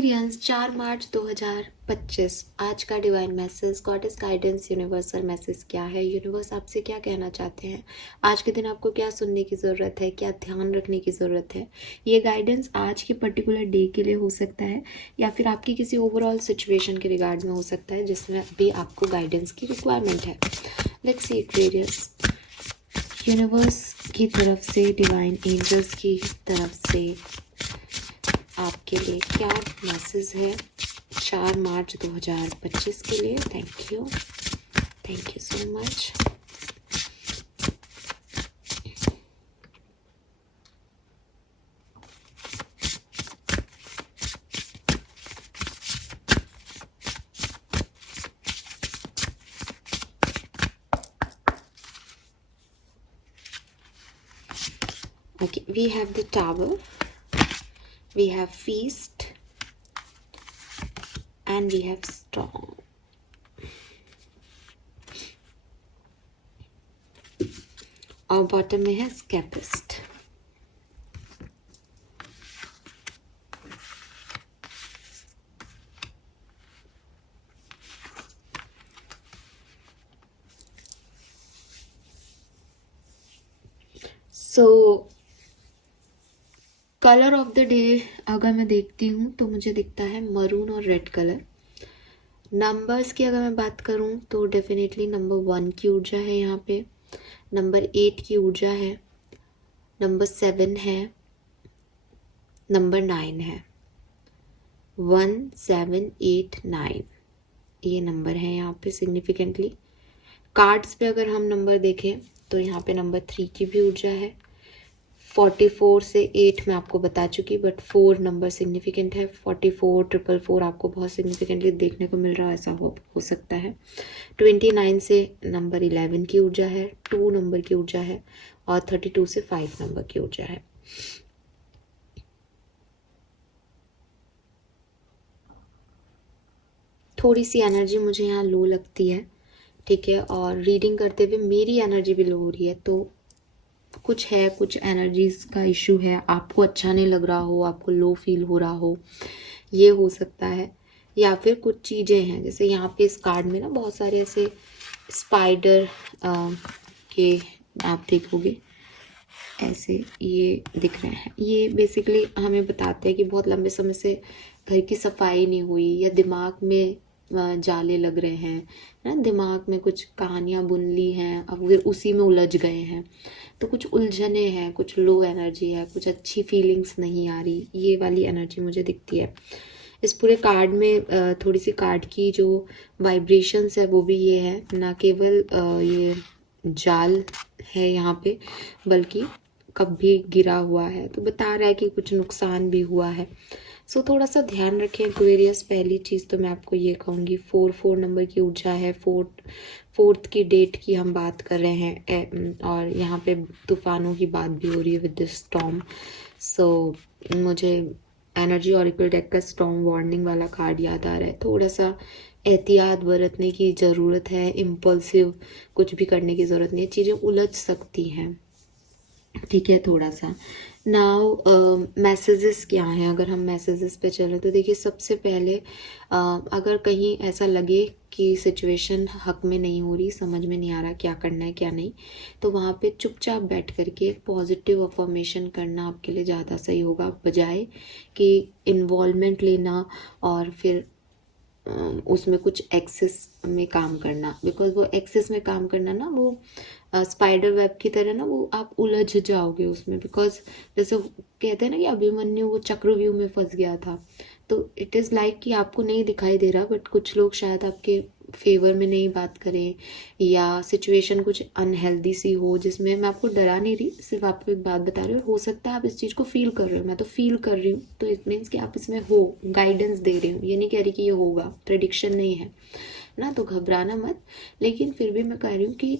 Aquarians 4 March 2025 आज का divine message, goddess guidance, universal message क्या है? यूनिवर्स आपसे क्या कहना चाहते हैं? आज के दिन आपको क्या सुनने की ज़रूरत है, क्या ध्यान रखने की ज़रूरत है? ये गाइडेंस आज के पर्टिकुलर डे के लिए हो सकता है या फिर आपकी किसी ओवरऑल सिचुएशन के रिगार्ड में हो सकता है जिसमें भी आपको गाइडेंस की रिक्वायरमेंट है। लेट्स सी एक्वेरियस, यूनिवर्स की तरफ से, डिवाइन एंजल्स की तरफ से आपके लिए क्या मैसेज है 4 मार्च 2025 के लिए? Thank you so much. Okay, we have the tower, we have feast and we have storm. और बॉटम में है स्केपिस्ट। सो कलर ऑफ द डे अगर मैं देखती हूँ तो मुझे दिखता है मरून और रेड कलर। नंबर्स की अगर मैं बात करूँ तो डेफिनेटली नंबर 1 की ऊर्जा है यहाँ पे, नंबर 8 की ऊर्जा है, नंबर 7 है, नंबर 9 है। 1 7 8 9 ये नंबर है यहाँ पे सिग्निफिकेंटली। कार्ड्स पे अगर हम नंबर देखें तो यहाँ पे नंबर 3 की भी ऊर्जा है। 44 से 8 मैं आपको बता चुकी, बट 4 नंबर सिग्निफिकेंट है। 44 444 आपको बहुत सिग्निफिकेंटली देखने को मिल रहा है, ऐसा हो सकता है। 29 से नंबर 11 की ऊर्जा है, 2 नंबर की ऊर्जा है और 32 से 5 नंबर की ऊर्जा है। थोड़ी सी एनर्जी मुझे यहाँ लो लगती है, ठीक है, और रीडिंग करते हुए मेरी एनर्जी भी लो हो रही है, तो कुछ है, कुछ एनर्जीज का इशू है, आपको अच्छा नहीं लग रहा हो, आपको लो फील हो रहा हो, ये हो सकता है। या फिर कुछ चीज़ें हैं, जैसे यहाँ पे इस कार्ड में ना बहुत सारे ऐसे स्पाइडर के आप देखोगे ऐसे ये दिख रहे हैं। ये बेसिकली हमें बताते हैं कि बहुत लंबे समय से घर की सफाई नहीं हुई या दिमाग में जाले लग रहे हैं ना, दिमाग में कुछ कहानियाँ बुन ली हैं, अब फिर उसी में उलझ गए हैं, तो कुछ उलझने हैं, कुछ लो एनर्जी है, कुछ अच्छी फीलिंग्स नहीं आ रही, ये वाली एनर्जी मुझे दिखती है। इस पूरे कार्ड में थोड़ी सी कार्ड की जो वाइब्रेशंस है वो भी ये है, ना केवल ये जाल है यहाँ पे बल्कि कब भी गिरा हुआ है, तो बता रहा है कि कुछ नुकसान भी हुआ है। सो थोड़ा सा ध्यान रखें एक्वेरियस। पहली चीज़ तो मैं आपको ये कहूँगी, 4 नंबर की ऊर्जा है, फोर्थ की डेट की हम बात कर रहे हैं और यहाँ पे तूफानों की बात भी हो रही है विद दिस स्टॉर्म। सो मुझे एनर्जी ऑरिकल डेक का स्टॉर्म वार्निंग वाला कार्ड याद आ रहा है। थोड़ा सा एहतियात बरतने की ज़रूरत है, इम्पल्सिव कुछ भी करने की ज़रूरत नहीं है, चीज़ें उलझ सकती हैं, ठीक है। थोड़ा सा नाउ मैसेजेस क्या हैं, अगर हम मैसेजेस पे चलें तो देखिए, सबसे पहले अगर कहीं ऐसा लगे कि सिचुएशन हक में नहीं हो रही, समझ में नहीं आ रहा क्या करना है क्या नहीं, तो वहाँ पे चुपचाप बैठ करके पॉजिटिव अफर्मेशन करना आपके लिए ज़्यादा सही होगा, बजाय कि इन्वॉल्वमेंट लेना और फिर उसमें कुछ एक्सेस में काम करना। बिकॉज वो एक्सेस में काम करना ना, वो स्पाइडर वेब की तरह ना, वो आप उलझ जाओगे उसमें। बिकॉज जैसे कहते हैं ना कि अभिमन्यु वो चक्रव्यूह में फंस गया था, तो इट इज़ लाइक कि आपको नहीं दिखाई दे रहा, बट कुछ लोग शायद आपके फेवर में नहीं बात करें या सिचुएशन कुछ अनहेल्दी सी हो, जिसमें मैं आपको डरा नहीं रही, सिर्फ आपको एक बात बता रही हूँ, हो सकता है आप इस चीज़ को फील कर रहे हो, मैं तो फील कर रही हूँ, तो इट मीन्स कि आप इसमें हो, गाइडेंस दे रही हूँ, ये नहीं कह रही कि ये होगा, प्रेडिक्शन नहीं है ना, तो घबराना मत। लेकिन फिर भी मैं कह रही हूँ कि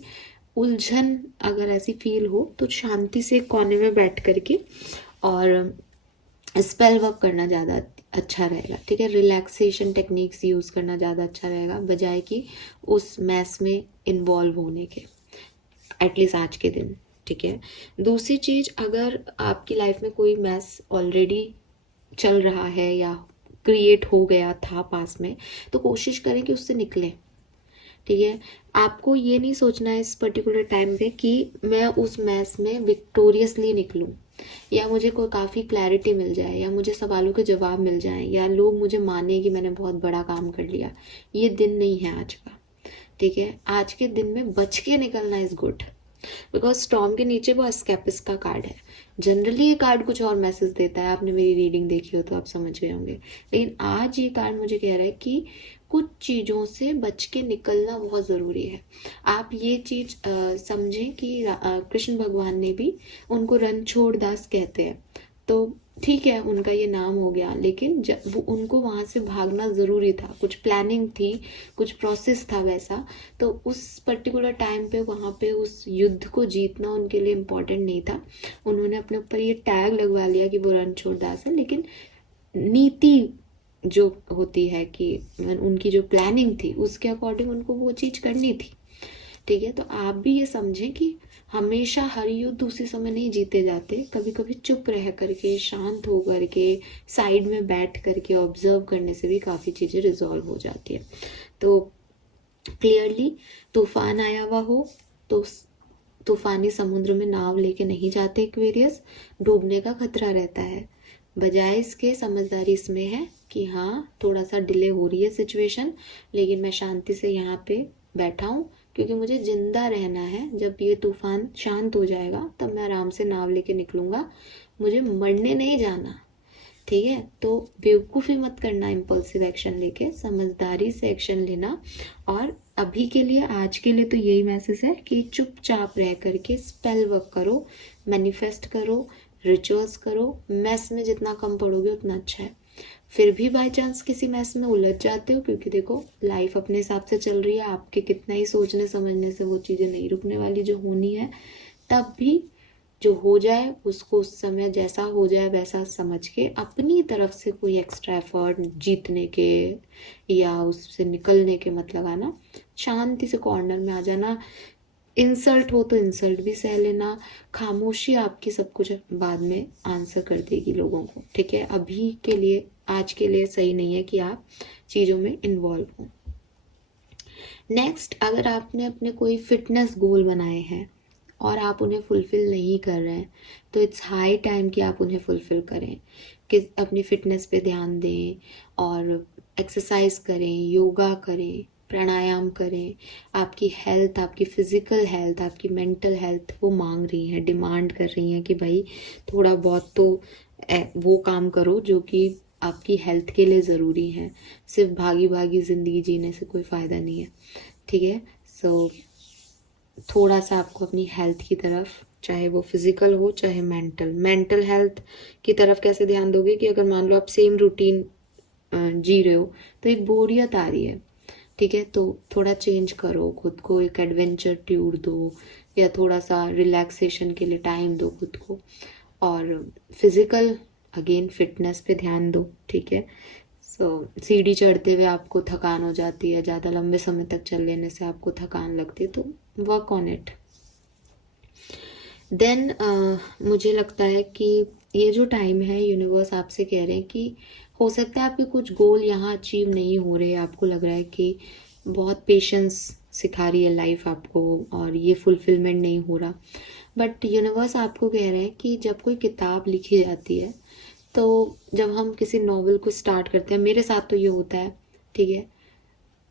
उलझन अगर ऐसी फील हो तो शांति से कोने में बैठ करके और स्पेल वर्क करना ज़्यादा अच्छा रहेगा, ठीक है। रिलैक्सेशन टेक्निक्स यूज़ करना ज़्यादा अच्छा रहेगा, बजाय कि उस मैस में इन्वॉल्व होने के, एटलीस्ट आज के दिन, ठीक है। दूसरी चीज़, अगर आपकी लाइफ में कोई मैस ऑलरेडी चल रहा है या क्रिएट हो गया था पास में, तो कोशिश करें कि उससे निकलें। ठीक है, आपको ये नहीं सोचना है इस पर्टिकुलर टाइम पे कि मैं उस मैस में विक्टोरियसली निकलूं, या मुझे कोई काफ़ी क्लैरिटी मिल जाए, या मुझे सवालों के जवाब मिल जाएं, या लोग मुझे माने कि मैंने बहुत बड़ा काम कर लिया। ये दिन नहीं है आज का। ठीक है, आज के दिन में बच के निकलना इज गुड, बिकॉज स्टॉर्म के नीचे वो एस्केपिस्ट का कार्ड है। जनरली ये कार्ड कुछ और मैसेज देता है, आपने मेरी रीडिंग देखी हो तो आप समझ गए होंगे, लेकिन आज ये कार्ड मुझे कह रहा है कि कुछ चीज़ों से बच के निकलना बहुत ज़रूरी है। आप ये चीज़ समझें कि कृष्ण भगवान ने भी उनको रणछोड़ दास कहते हैं, तो ठीक है उनका ये नाम हो गया, लेकिन जब वो उनको वहाँ से भागना ज़रूरी था, कुछ प्लानिंग थी, कुछ प्रोसेस था वैसा, तो उस पर्टिकुलर टाइम पे वहाँ पे उस युद्ध को जीतना उनके लिए इम्पोर्टेंट नहीं था। उन्होंने अपने ऊपर ये टैग लगवा लिया कि वो रणछोड़ दास है, लेकिन नीति जो होती है कि उनकी जो प्लानिंग थी उसके अकॉर्डिंग उनको वो चीज़ करनी थी। ठीक है, तो आप भी ये समझें कि हमेशा हर युद्ध उसी समय नहीं जीते जाते, कभी कभी चुप रह करके, शांत हो करके, साइड में बैठ करके ऑब्जर्व करने से भी काफ़ी चीज़ें रिजॉल्व हो जाती है। तो क्लियरली तूफान आया हुआ हो तो तूफानी समुद्र में नाव लेके नहीं जाते एक्वेरियस, डूबने का खतरा रहता है। बजाय इसके समझदारी इसमें है कि हाँ थोड़ा सा डिले हो रही है सिचुएशन, लेकिन मैं शांति से यहाँ पे बैठा हूँ क्योंकि मुझे जिंदा रहना है। जब ये तूफान शांत हो जाएगा तब मैं आराम से नाव लेके निकलूंगा, मुझे मरने नहीं जाना। ठीक है, तो बेवकूफ़ी मत करना, इम्पल्सिव एक्शन लेके समझदारी से एक्शन लेना। और अभी के लिए, आज के लिए तो यही मैसेज है कि चुपचाप रह करके स्पेल वर्क करो, मैनिफेस्ट करो, रिचुअल्स करो। मैस में जितना कम पढ़ोगे उतना अच्छा है। फिर भी बाय चांस किसी मैस में उलझ जाते हो, क्योंकि देखो लाइफ अपने हिसाब से चल रही है, आपके कितना ही सोचने समझने से वो चीज़ें नहीं रुकने वाली जो होनी है। तब भी जो हो जाए उसको उस समय जैसा हो जाए वैसा समझ के अपनी तरफ से कोई एक्स्ट्रा एफर्ट जीतने के या उससे निकलने के मत लगाना। शांति से कॉर्नर में आ जाना। इंसल्ट हो तो इंसल्ट भी सह लेना। खामोशी आपकी सब कुछ बाद में आंसर कर देगी लोगों को। ठीक है, अभी के लिए, आज के लिए सही नहीं है कि आप चीज़ों में इन्वॉल्व हो। नेक्स्ट, अगर आपने अपने कोई फिटनेस गोल बनाए हैं और आप उन्हें फुलफ़िल नहीं कर रहे हैं, तो इट्स हाई टाइम कि आप उन्हें फुलफ़िल करें, कि अपनी फ़िटनेस पे ध्यान दें और एक्सरसाइज करें, योगा करें, प्राणायाम करें। आपकी हेल्थ, आपकी फ़िज़िकल हेल्थ, आपकी मेंटल हेल्थ वो मांग रही हैं, डिमांड कर रही हैं कि भाई थोड़ा बहुत तो वो काम करो जो कि आपकी हेल्थ के लिए ज़रूरी है। सिर्फ भागी भागी ज़िंदगी जीने से कोई फ़ायदा नहीं है। ठीक है, सो थोड़ा सा आपको अपनी हेल्थ की तरफ, चाहे वो फिजिकल हो चाहे मेंटल हेल्थ की तरफ कैसे ध्यान दोगे कि अगर मान लो आप सेम रूटीन जी रहे हो तो एक बोरियत आ रही है। ठीक है, तो थोड़ा चेंज करो, खुद को एक एडवेंचर टूर दो या थोड़ा सा रिलैक्सेशन के लिए टाइम दो खुद को। और फिजिकल, अगेन फिटनेस पे ध्यान दो। ठीक है, सीढ़ी चढ़ते हुए आपको थकान हो जाती है, ज़्यादा लंबे समय तक चल लेने से आपको थकान लगती है, तो वर्क ऑन इट। देन मुझे लगता है कि ये जो टाइम है, यूनिवर्स आपसे कह रहे हैं कि हो सकता है आपके कुछ गोल यहाँ अचीव नहीं हो रहे, आपको लग रहा है कि बहुत पेशेंस सिखा रही है लाइफ आपको और ये फुलफिलमेंट नहीं हो रहा, बट यूनिवर्स आपको कह रहे हैं कि जब कोई किताब लिखी जाती है, तो जब हम किसी नॉवल को स्टार्ट करते हैं, मेरे साथ तो ये होता है। ठीक है,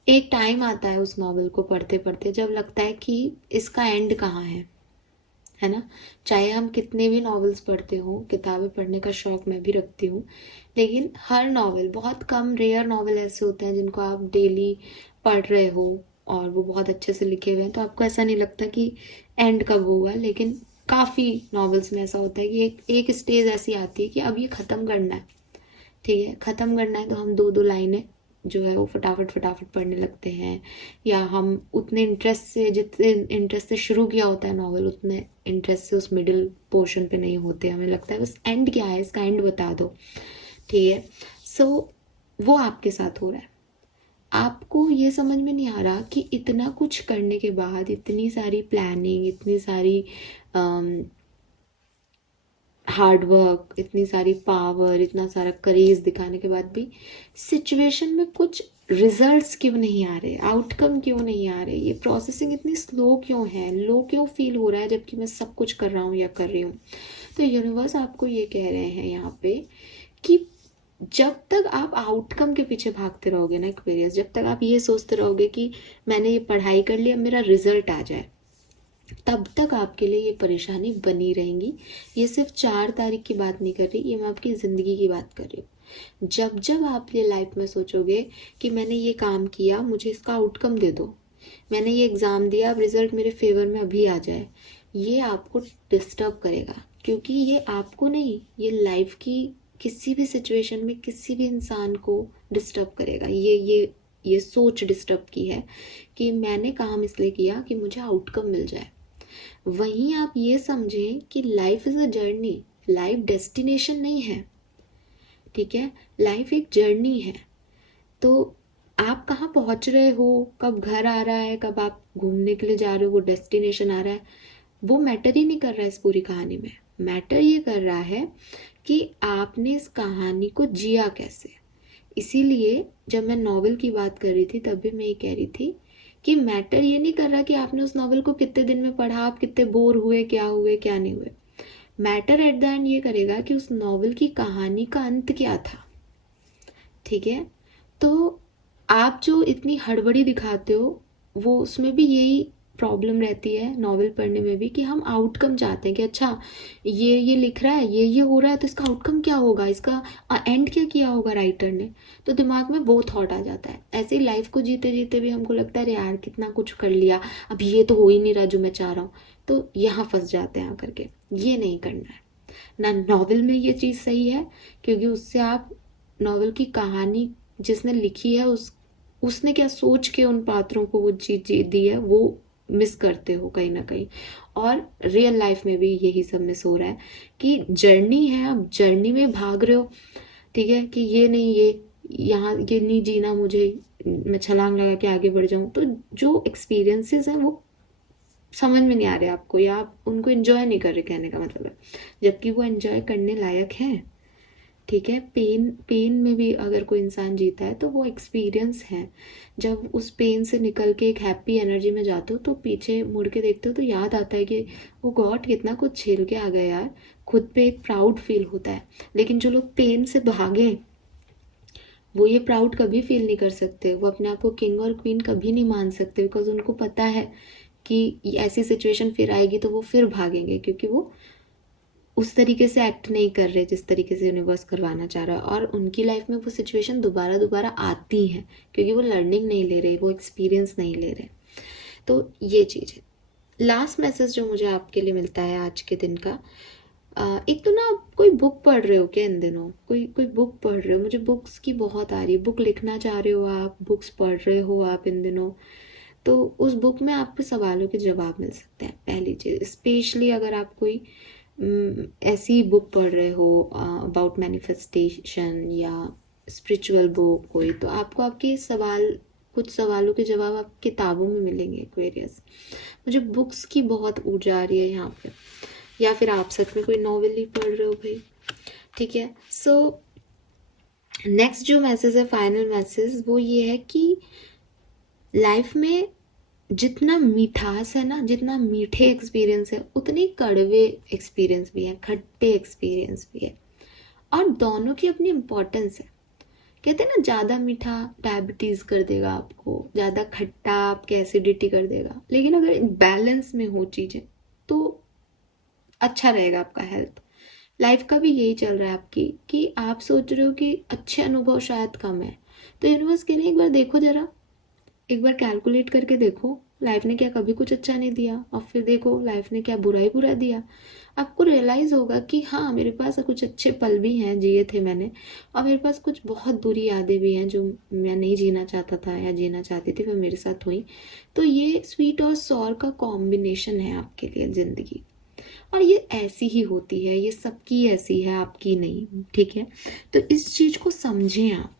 एक टाइम आता है उस नॉवल को पढ़ते पढ़ते जब लगता है कि इसका एंड कहाँ है ना। चाहे हम कितने भी नॉवेल्स पढ़ते हो, किताबें पढ़ने का शौक मैं भी रखती हूँ, लेकिन हर नॉवल, बहुत कम रेयर नॉवल ऐसे होते हैं जिनको आप डेली पढ़ रहे हो और वो बहुत अच्छे से लिखे हुए हैं, तो आपको ऐसा नहीं लगता कि एंड कब होगा। लेकिन काफ़ी नॉवेल्स में ऐसा होता है कि एक स्टेज ऐसी आती है कि अब ये ख़त्म करना है। ठीक है, ख़त्म करना है तो हम दो दो लाइनें जो है वो फटाफट फटाफट पढ़ने लगते हैं, या हम उतने इंटरेस्ट से, जितने इंटरेस्ट से शुरू किया होता है नॉवल, उतने इंटरेस्ट से उस मिडिल पोर्शन पे नहीं होते। हमें लगता है बस एंड क्या है, इसका एंड बता दो। ठीक है, सो वो आपके साथ हो रहा है। आपको ये समझ में नहीं आ रहा कि इतना कुछ करने के बाद, इतनी सारी प्लानिंग, इतनी सारी हार्ड वर्क, इतनी सारी पावर, इतना सारा करेज दिखाने के बाद भी सिचुएशन में कुछ रिजल्ट्स क्यों नहीं आ रहे, आउटकम क्यों नहीं आ रहे, ये प्रोसेसिंग इतनी स्लो क्यों है, लो क्यों फील हो रहा है जबकि मैं सब कुछ कर रहा हूँ या कर रही हूँ। तो यूनिवर्स आपको ये कह रहे हैं यहाँ पे कि जब तक आप आउटकम के पीछे भागते रहोगे ना एक्वेरियस, जब तक आप ये सोचते रहोगे कि मैंने ये पढ़ाई कर लिया मेरा रिजल्ट आ जाए, तब तक आपके लिए ये परेशानी बनी रहेंगी। ये सिर्फ 4 तारीख की बात नहीं कर रही, ये मैं आपकी ज़िंदगी की बात कर रही हूँ। जब जब आप ये लाइफ में सोचोगे कि मैंने ये काम किया, मुझे इसका आउटकम दे दो, मैंने ये एग्ज़ाम दिया, अब रिजल्ट मेरे फेवर में अभी आ जाए, ये आपको डिस्टर्ब करेगा। क्योंकि ये आपको नहीं, ये लाइफ की किसी भी सिचुएशन में किसी भी इंसान को डिस्टर्ब करेगा। ये सोच डिस्टर्ब की है कि मैंने काम इसलिए किया कि मुझे आउटकम मिल जाए। वहीं आप ये समझें कि life is a journey, life destination नहीं है, ठीक है, लाइफ एक जर्नी है। तो आप कहाँ पहुँच रहे हो, कब घर आ रहा है, कब आप घूमने के लिए जा रहे हो, वो डेस्टिनेशन आ रहा है, वो मैटर ही नहीं कर रहा है इस पूरी कहानी में। मैटर ये कर रहा है कि आपने इस कहानी को जिया कैसे। इसीलिए जब मैं नॉवेल की बात कर रही थी तब भी मैं ये कह रही थी कि मैटर ये नहीं कर रहा कि आपने उस नॉवेल को कितने दिन में पढ़ा, आप कितने बोर हुए क्या नहीं हुए। मैटर एट द एंड ये करेगा कि उस नॉवेल की कहानी का अंत क्या था, ठीक है। तो आप जो इतनी हड़बड़ी दिखाते हो, वो उसमें भी यही प्रॉब्लम रहती है नॉवेल पढ़ने में भी, कि हम आउटकम चाहते हैं कि अच्छा ये लिख रहा है, ये हो रहा है, तो इसका आउटकम क्या होगा, इसका एंड क्या किया होगा राइटर ने। तो दिमाग में वो थॉट आ जाता है। ऐसे ही लाइफ को जीते जीते भी हमको लगता है अरे यार कितना कुछ कर लिया, अब ये तो हो ही नहीं रहा जो मैं चाह रहा हूँ, तो यहाँ फंस जाते हैं आकर के। ये नहीं करना है ना। नॉवेल में ये चीज़ सही है क्योंकि उससे आप नॉवेल की कहानी जिसने लिखी है उसने क्या सोच के उन पात्रों को वो चीज दी है, वो मिस करते हो कहीं ना कहीं। और रियल लाइफ में भी यही सब मिस हो रहा है कि जर्नी है, अब जर्नी में भाग रहे हो, ठीक है, कि ये नहीं, यहाँ ये नहीं जीना मुझे, मैं छलांग लगा के आगे बढ़ जाऊं। तो जो एक्सपीरियंसेस हैं वो समझ में नहीं आ रहे आपको, या आप उनको एंजॉय नहीं कर रहे, कहने का मतलब है, जबकि वो एंजॉय करने लायक हैं, ठीक है। पेन में भी अगर कोई इंसान जीता है तो वो एक्सपीरियंस है। जब उस पेन से निकल के एक हैप्पी एनर्जी में जाते हो तो पीछे मुड़ के देखते हो तो याद आता है कि वो गॉड कितना कुछ झेल के आ गए यार, खुद पे एक प्राउड फील होता है। लेकिन जो लोग पेन से भागे वो ये प्राउड कभी फील नहीं कर सकते, वो अपने आप को किंग और क्वीन कभी नहीं मान सकते, बिकॉज उनको पता है कि ऐसी सिचुएशन फिर आएगी तो वो फिर भागेंगे, क्योंकि वो उस तरीके से एक्ट नहीं कर रहे जिस तरीके से यूनिवर्स करवाना चाह रहा है। और उनकी लाइफ में वो सिचुएशन दोबारा दोबारा आती है क्योंकि वो लर्निंग नहीं ले रहे, वो एक्सपीरियंस नहीं ले रहे। तो ये चीज़ है। लास्ट मैसेज जो मुझे आपके लिए मिलता है आज के दिन का, एक तो ना आप कोई बुक पढ़ रहे हो क्या इन दिनों, कोई कोई बुक पढ़ रहे हो, मुझे बुक्स की बहुत आ रही है, बुक लिखना चाह रहे हो आप, बुक्स पढ़ रहे हो आप इन दिनों, तो उस बुक में आपको सवालों के जवाब मिल सकते हैं। पहली चीज़, स्पेशली अगर आप कोई ऐसी बुक पढ़ रहे हो अबाउट मैनिफेस्टेशन या स्पिरिचुअल बुक कोई, तो आपको आपके कुछ सवालों के जवाब आप किताबों में मिलेंगे एक्वेरियस। मुझे बुक्स की बहुत ऊर्जा आ रही है यहाँ पे, या फिर आप सच में कोई नॉवेल ही पढ़ रहे हो भाई, ठीक है। सो नेक्स्ट जो मैसेज है, फाइनल मैसेज, वो ये है कि लाइफ में जितना मिठास है ना, जितना मीठे एक्सपीरियंस है, उतने कड़वे एक्सपीरियंस भी हैं, खट्टे एक्सपीरियंस भी है, और दोनों की अपनी इम्पोर्टेंस है। कहते हैं ना, ज़्यादा मीठा डायबिटीज़ कर देगा आपको, ज़्यादा खट्टा आपकी एसिडिटी कर देगा, लेकिन अगर बैलेंस में हो चीज़ें तो अच्छा रहेगा आपका हेल्थ। लाइफ का भी यही चल रहा है आपकी, कि आप सोच रहे हो कि अच्छे अनुभव शायद कम है, तो यूनिवर्स कह रहे हैं एक बार देखो जरा, एक बार कैलकुलेट करके देखो, लाइफ ने क्या कभी कुछ अच्छा नहीं दिया, और फिर देखो लाइफ ने क्या बुरा ही बुरा दिया। आपको रियलाइज़ होगा कि हाँ, मेरे पास कुछ अच्छे पल भी हैं जिए थे मैंने, और मेरे पास कुछ बहुत बुरी यादें भी हैं जो मैं नहीं जीना चाहता था या जीना चाहती थी, वो मेरे साथ हुई। तो ये स्वीट और सॉर का कॉम्बिनेशन है आपके लिए ज़िंदगी, और ये ऐसी ही होती है, ये सबकी ऐसी है, आपकी नहीं, ठीक है। तो इस चीज़ को समझें आप,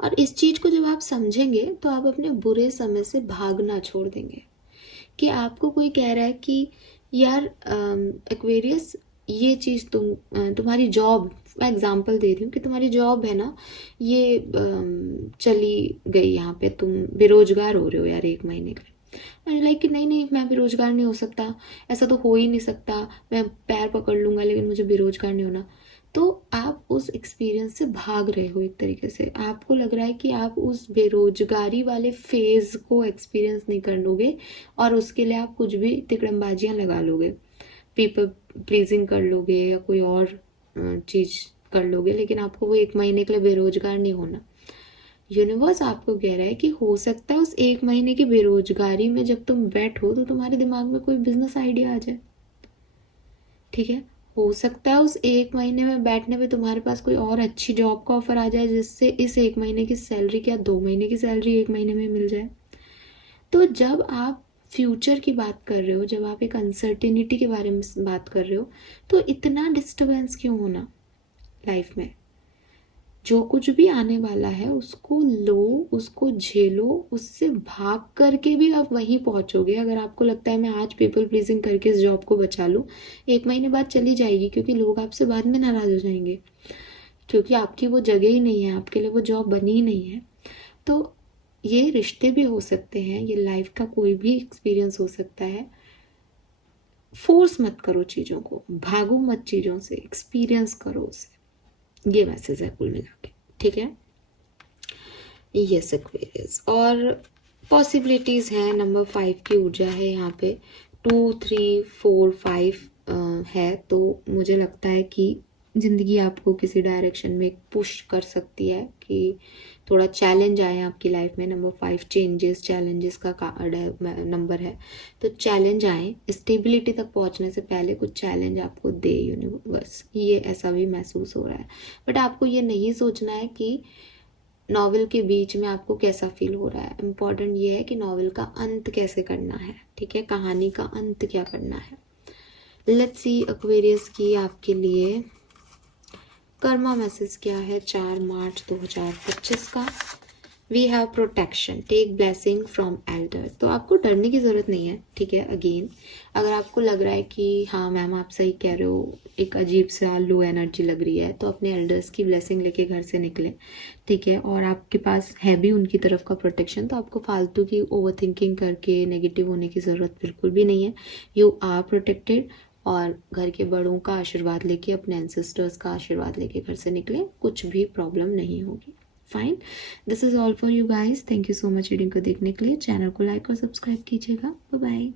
और इस चीज़ को जब आप समझेंगे तो आप अपने बुरे समय से भागना छोड़ देंगे। कि आपको कोई कह रहा है कि यार एक्वेरियस, ये चीज़ तुम्हारी जॉब, मैं एग्जांपल दे रही हूँ कि तुम्हारी जॉब है ना, ये चली गई, यहाँ पे तुम बेरोजगार हो रहे हो यार 1 महीने के लिए। मैंने लाइक कि नहीं नहीं, मैं बेरोजगार नहीं हो सकता, ऐसा तो हो ही नहीं सकता, मैं पैर पकड़ लूँगा लेकिन मुझे बेरोजगार नहीं होना। तो आप उस एक्सपीरियंस से भाग रहे हो एक तरीके से, आपको लग रहा है कि आप उस बेरोजगारी वाले फेज़ को एक्सपीरियंस नहीं कर लोगे और उसके लिए आप कुछ भी तिकड़मबाजियाँ लगा लोगे, पीपल प्लीजिंग कर लोगे या कोई और चीज़ कर लोगे, लेकिन आपको वो 1 महीने के लिए बेरोजगार नहीं होना। यूनिवर्स आपको कह रहा है कि हो सकता है उस 1 महीने की बेरोजगारी में जब तुम बैठो तो तुम्हारे दिमाग में कोई बिजनेस आइडिया आ जाए, ठीक है। हो सकता है उस 1 महीने में बैठने में तुम्हारे पास कोई और अच्छी जॉब का ऑफर आ जाए जिससे इस 1 महीने की सैलरी क्या 2 महीने की सैलरी 1 महीने में मिल जाए। तो जब आप फ्यूचर की बात कर रहे हो, जब आप एक अनसर्टेनिटी के बारे में बात कर रहे हो, तो इतना डिस्टर्बेंस क्यों होना लाइफ में। जो कुछ भी आने वाला है उसको लो, उसको झेलो, उससे भाग करके भी आप वहीं पहुंचोगे। अगर आपको लगता है मैं आज पीपल प्लीजिंग करके इस जॉब को बचा लूँ, 1 महीने बाद चली जाएगी, क्योंकि लोग आपसे बाद में नाराज हो जाएंगे, क्योंकि आपकी वो जगह ही नहीं है, आपके लिए वो जॉब बनी ही नहीं है। तो ये रिश्ते भी हो सकते हैं, ये लाइफ का कोई भी एक्सपीरियंस हो सकता है। फोर्स मत करो चीज़ों को, भागो मत चीज़ों से, एक्सपीरियंस करो उसे। ये मैसेज है कुल मिला के, ठीक है। यस एक्वेरियस, और पॉसिबिलिटीज़ हैं, नंबर 5 की ऊर्जा है यहाँ पे, 2 3 4 5 है। तो मुझे लगता है कि ज़िंदगी आपको किसी डायरेक्शन में पुश कर सकती है कि थोड़ा चैलेंज आए आपकी लाइफ में। नंबर 5 चेंजेस, चैलेंजेस का नंबर है, तो चैलेंज आए, स्टेबिलिटी तक पहुंचने से पहले कुछ चैलेंज आपको दे यूनिवर्स, ये ऐसा भी महसूस हो रहा है। बट आपको ये नहीं सोचना है कि नॉवेल के बीच में आपको कैसा फील हो रहा है, इम्पॉर्टेंट ये है कि नॉवेल का अंत कैसे करना है, ठीक है, कहानी का अंत क्या करना है। लेट्स सी एक्वेरियस की आपके लिए कर्मा मैसेज क्या है 4 मार्च 2025 का। We have protection, take blessing from elders. तो आपको डरने की ज़रूरत नहीं है, ठीक है। अगेन अगर आपको लग रहा है कि हाँ मैम आप सही कह रहे हो, एक अजीब सा लो एनर्जी लग रही है, तो अपने एल्डर्स की ब्लेसिंग लेके घर से निकले, ठीक है। और आपके पास है भी उनकी तरफ का प्रोटेक्शन, तो आपको फालतू की ओवर थिंकिंग करके नेगेटिव होने की ज़रूरत बिल्कुल भी नहीं है। यू आर प्रोटेक्टेड, और घर के बड़ों का आशीर्वाद लेके, अपने एंसेस्टर्स का आशीर्वाद लेके घर से निकले, कुछ भी प्रॉब्लम नहीं होगी। Fine, this is all for you guys. Thank you so much reading को देखने के लिए। चैनल को लाइक और सब्सक्राइब कीजिएगा। Bye bye.